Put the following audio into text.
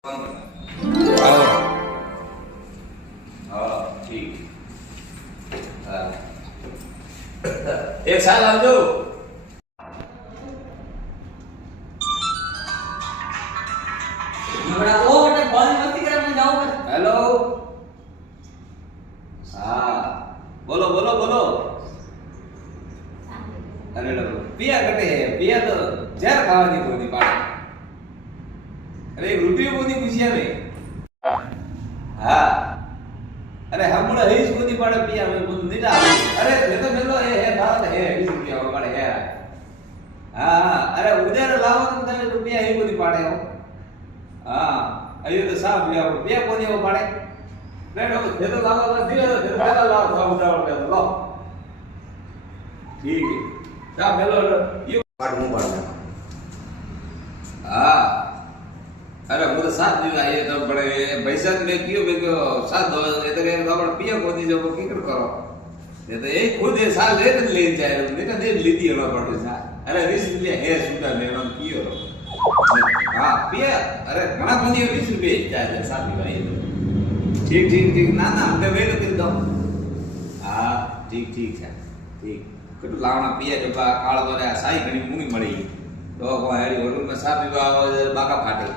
ठीक एक साल आप दो हेलो हाँ बोलो बोलो बोलो अरे लो पिया कटे पिया तो जर खावा दी कोनी पाड़े अरे रुपये कोनी खुशिया में हाँ अरे हम लोग हेज कोनी पाड़े पिया में बोल नहीं था अरे ये तो मिलो है बात है 20 रुपया हो पाड़े है हाँ अरे उधर लाओ तो तब रुपया ही कोनी पाड़े हो हाँ अरे तो साफ पिया कोनी हो पाड़े नहीं नो ये तो लाओ तो दिए तो पहला लाओ था उधर पे लो ठीक है साफ मिलो ये पाड़ मुंह पाड़ना हाँ अरे वो तो साथ दिया ये तो बड़े पैसा में क्यों बेको साथ दो ये तो कहते हैं पिया को दी जो को किकर करो ये तो एक खुद ये साल ले जाए नहीं तो दे ली दी हमारा पड़े सा अरे 20 रुपया है सुधा लेना क्यों हाँ पिया अरे घना को दी 20 रुपये जाए साथ दिया ये ठीक ठीक ठीक ना ना हमने वे तो कर दो हाँ ठीक ठीक है ठीक कटु लावना पिया जो का काल तो रे साई घणी मुनी मળી તો કો હેડી હોટલ માં સાપ પીવા આવે બાકા ફાટે